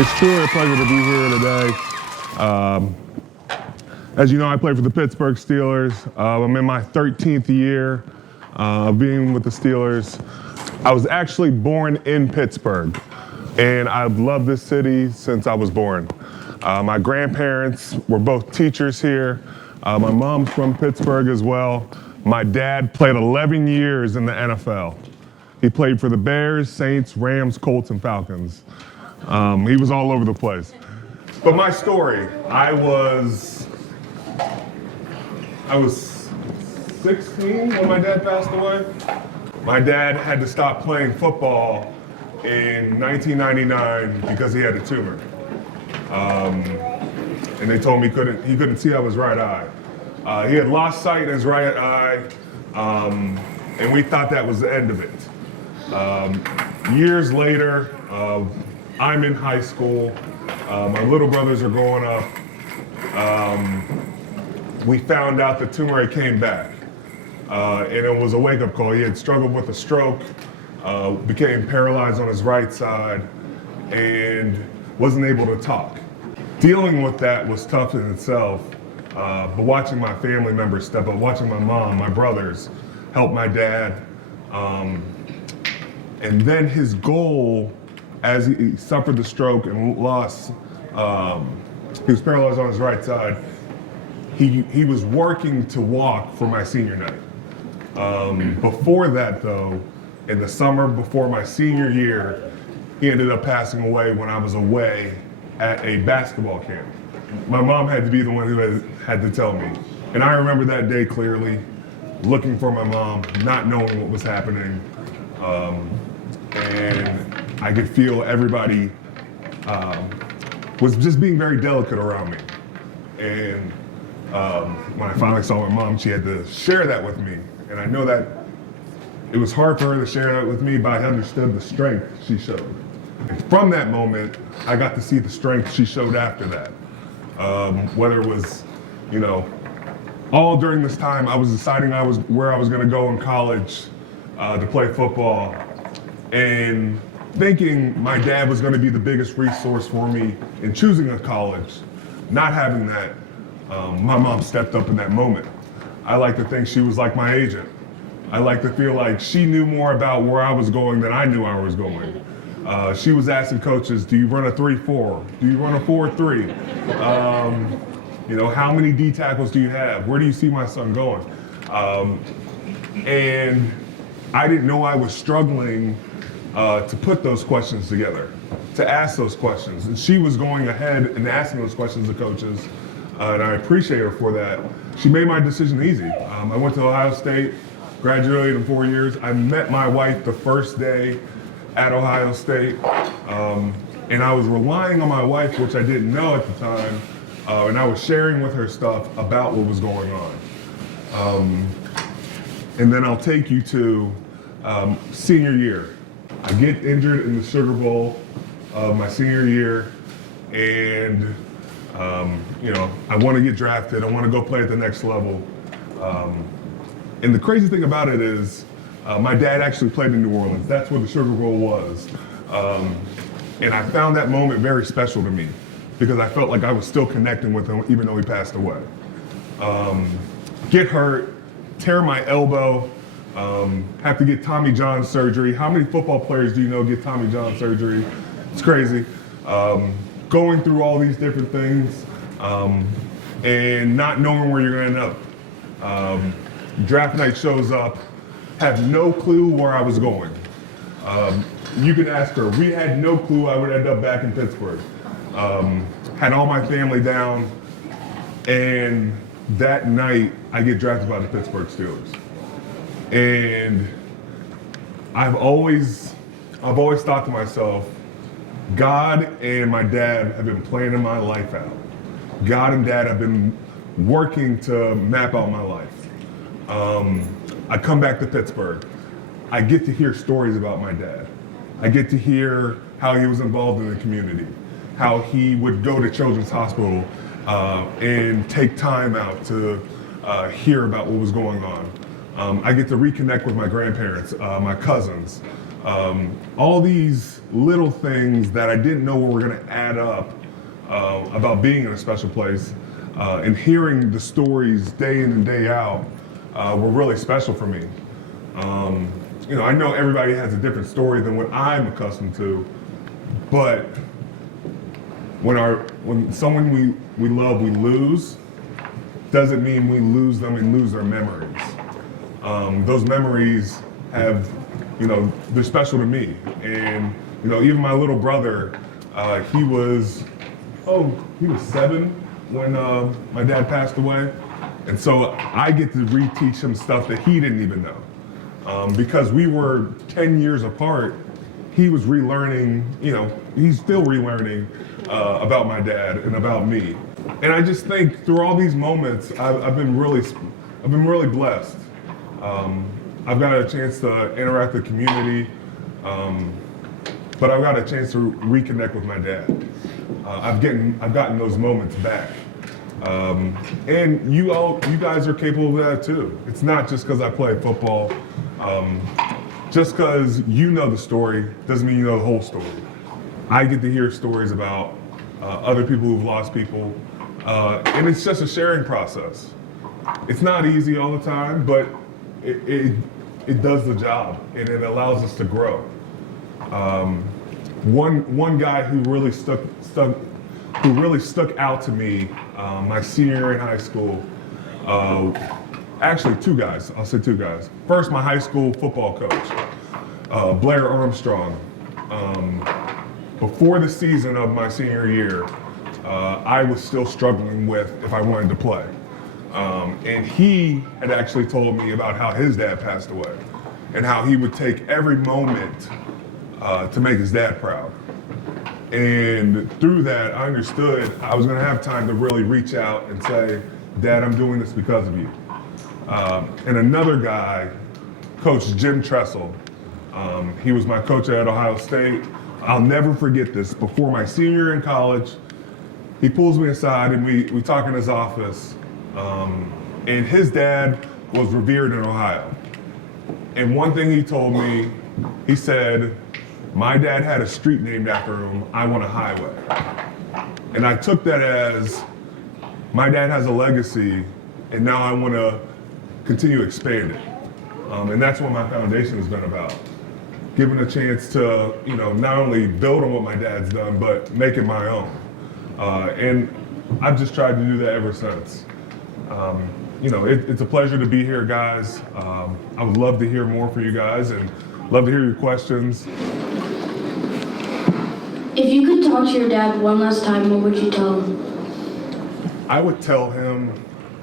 It's truly a pleasure to be here today. As you know, I play for the Pittsburgh Steelers. I'm in my 13th year being with the Steelers. I was actually born in Pittsburgh, and I've loved this city since I was born. My grandparents were both teachers here. My mom's from Pittsburgh as well. My dad played 11 years in the NFL. He played for the Bears, Saints, Rams, Colts, and Falcons. He was all over the place. But my story, I was 16 when my dad passed away. My dad had to stop playing football in 1999 because he had a tumor. And they told me he couldn't see out of his right eye. He had lost sight in his right eye, and we thought that was the end of it. Years later, I'm in high school. My little brothers are growing up. We found out the tumor came back, and it was a wake-up call. He had struggled with a stroke, became paralyzed on his right side, and wasn't able to talk. Dealing with that was tough in itself, but watching my family members step up, watching my mom, my brothers help my dad, and then his goal, as he suffered the stroke and lost, he was paralyzed on his right side, he was working to walk for my senior night. Before that though, in the summer before my senior year, he ended up passing away when I was away at a basketball camp. My mom had to be the one who had to tell me. And I remember that day clearly, looking for my mom, not knowing what was happening. And I could feel everybody was just being very delicate around me. And when I finally saw my mom, she had to share that with me. And I know that it was hard for her to share that with me, but I understood the strength she showed. And from that moment, I got to see the strength she showed after that. Whether it was, all during this time, I was deciding where I was gonna go in college to play football, and thinking my dad was gonna be the biggest resource for me in choosing a college. Not having that, my mom stepped up in that moment. I like to think she was like my agent. I like to feel like she knew more about where I was going than I knew I was going. She was asking coaches, do you run a 3-4? Do you run a 4-3? How many D tackles do you have? Where do you see my son going? And I didn't know I was struggling to put those questions together, to ask those questions. And she was going ahead and asking those questions to coaches, and I appreciate her for that. She made my decision easy. I went to Ohio State, graduated in 4 years. I met my wife the first day at Ohio State, and I was relying on my wife, which I didn't know at the time, and I was sharing with her stuff about what was going on. And then I'll take you to senior year. I get injured in the Sugar Bowl my senior year, and I want to get drafted. I want to go play at the next level. And the crazy thing about it is, my dad actually played in New Orleans. That's where the Sugar Bowl was. And I found that moment very special to me because I felt like I was still connecting with him even though he passed away. Get hurt, tear my elbow, have to get Tommy John surgery. How many football players do you know get Tommy John surgery? It's crazy. Going through all these different things and not knowing where you're gonna end up. Draft night shows up, have no clue where I was going. You can ask her, we had no clue I would end up back in Pittsburgh. Had all my family down, and that night I get drafted by the Pittsburgh Steelers. And I've always thought to myself, God and my dad have been planning my life out. God and Dad have been working to map out my life. I come back to Pittsburgh. I get to hear stories about my dad. I get to hear how he was involved in the community, how he would go to Children's Hospital and take time out to hear about what was going on. I get to reconnect with my grandparents, my cousins, All these little things that I didn't know were going to add up about being in a special place and hearing the stories day in and day out were really special for me. I know everybody has a different story than what I'm accustomed to, but when someone we love we lose, doesn't mean we lose them and lose their memories. Those memories have, they're special to me. And, even my little brother, he was 7 when my dad passed away. And so I get to reteach him stuff that he didn't even know. Because we were 10 years apart, he was relearning, he's still relearning about my dad and about me. And I just think through all these moments, I've been really blessed. I've got a chance to interact with the community, but I've got a chance to reconnect with my dad. I've gotten those moments back. And you guys are capable of that too. It's not just because I play football. Just because you know the story doesn't mean you know the whole story. I get to hear stories about other people who've lost people, and it's just a sharing process. It's not easy all the time, but it does the job, and it allows us to grow. One guy who really stuck out to me my senior year in high school. Actually, two guys. I'll say two guys. First, my high school football coach, Blair Armstrong. Before the season of my senior year, I was still struggling with if I wanted to play. And he had actually told me about how his dad passed away and how he would take every moment to make his dad proud. And through that, I understood I was gonna have time to really reach out and say, Dad, I'm doing this because of you. And another guy, Coach Jim Tressel, he was my coach at Ohio State. I'll never forget this. Before my senior year in college, he pulls me aside and we talk in his office. And his dad was revered in Ohio. And one thing he told me, he said, my dad had a street named after him. I want a highway. And I took that as my dad has a legacy, and now I want to continue expanding. And that's what my foundation has been about. Given a chance to, not only build on what my dad's done, but make it my own. And I've just tried to do that ever since. It's a pleasure to be here, guys. I would love to hear more from you guys and love to hear your questions. If you could talk to your dad one last time, what would you tell him? I would tell him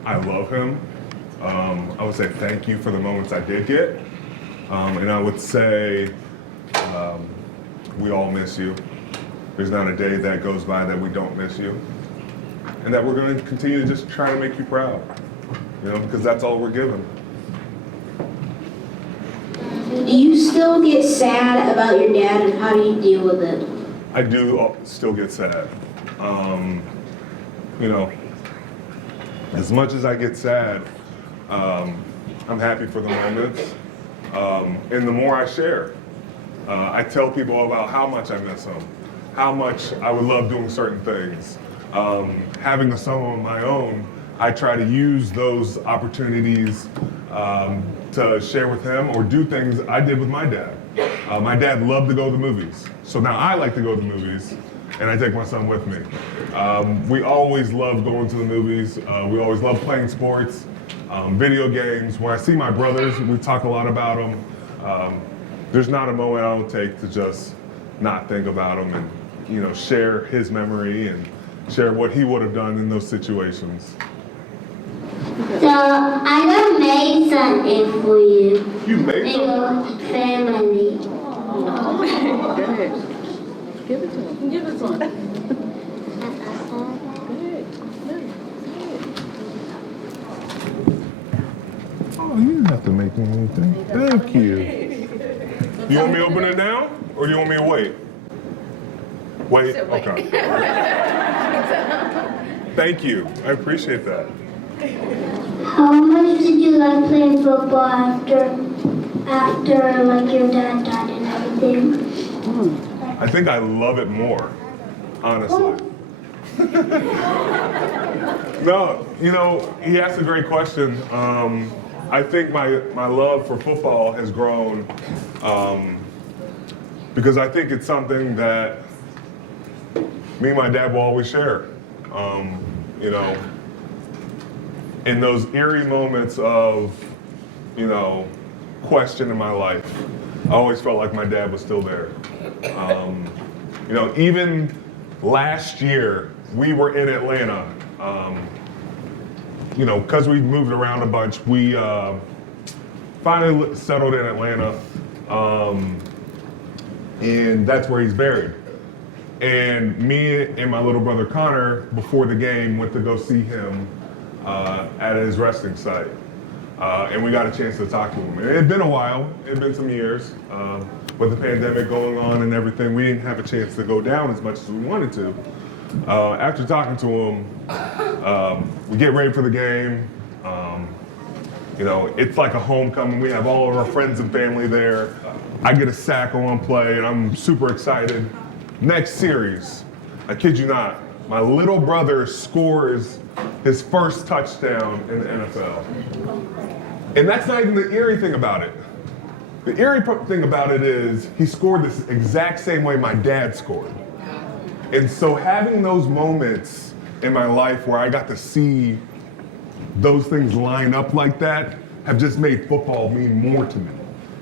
I love him. I would say thank you for the moments I did get. And I would say we all miss you. There's not a day that goes by that we don't miss you. And that we're going to continue to just try to make you proud, because that's all we're given. Do you still get sad about your dad, and how do you deal with it? I do still get sad. As much as I get sad, I'm happy for the moments. And the more I share, I tell people about how much I miss them, how much I would love doing certain things. Having a son of my own, I try to use those opportunities to share with him or do things I did with my dad. My dad loved to go to the movies. So now I like to go to the movies, and I take my son with me. We always love going to the movies. We always love playing sports, video games. When I see my brothers, we talk a lot about them. There's not a moment I don't take to just not think about him and share his memory and share what he would have done in those situations. So I gonna make something for you. You made something? For your family. Go ahead. Give it to him. Give it to him. Go ahead. Oh, you didn't have to make me anything. Thank you. You want me to open it now, or you want me to wait? Wait? Okay. Thank you. I appreciate that. How much did you like playing football after like your dad died and everything? something? I think I love it more, honestly. No, you know, he asked a great question. I think my love for football has grown because I think it's something that me and my dad will always share. You know, in those eerie moments of, you know, question in my life, I always felt like my dad was still there. You know, even last year, we were in Atlanta. You know, because we moved around a bunch, we finally settled in Atlanta, and that's where he's buried. And me and my little brother Connor, before the game, went to go see him at his resting site. And we got a chance to talk to him. And it had been a while, it had been some years. With the pandemic going on and everything, we didn't have a chance to go down as much as we wanted to. After talking to him, we get ready for the game. You know, it's like a homecoming. We have all of our friends and family there. I get a sack on one play, and I'm super excited. Next series, I kid you not, my little brother scores his first touchdown in the NFL. And that's not even the eerie thing about it. The eerie thing about it is he scored this exact same way my dad scored. And so having those moments in my life where I got to see those things line up like that have just made football mean more to me.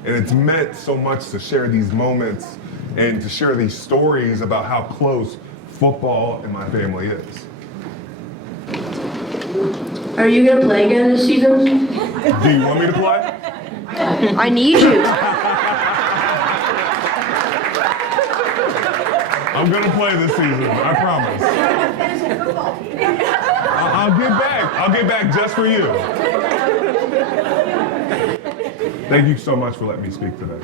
And it's meant so much to share these moments and to share these stories about how close football and my family is. Are you gonna play again this season? Do you want me to play? I need you. I'm gonna play this season, I promise. I'll get back. I'll get back just for you. Thank you so much for letting me speak today.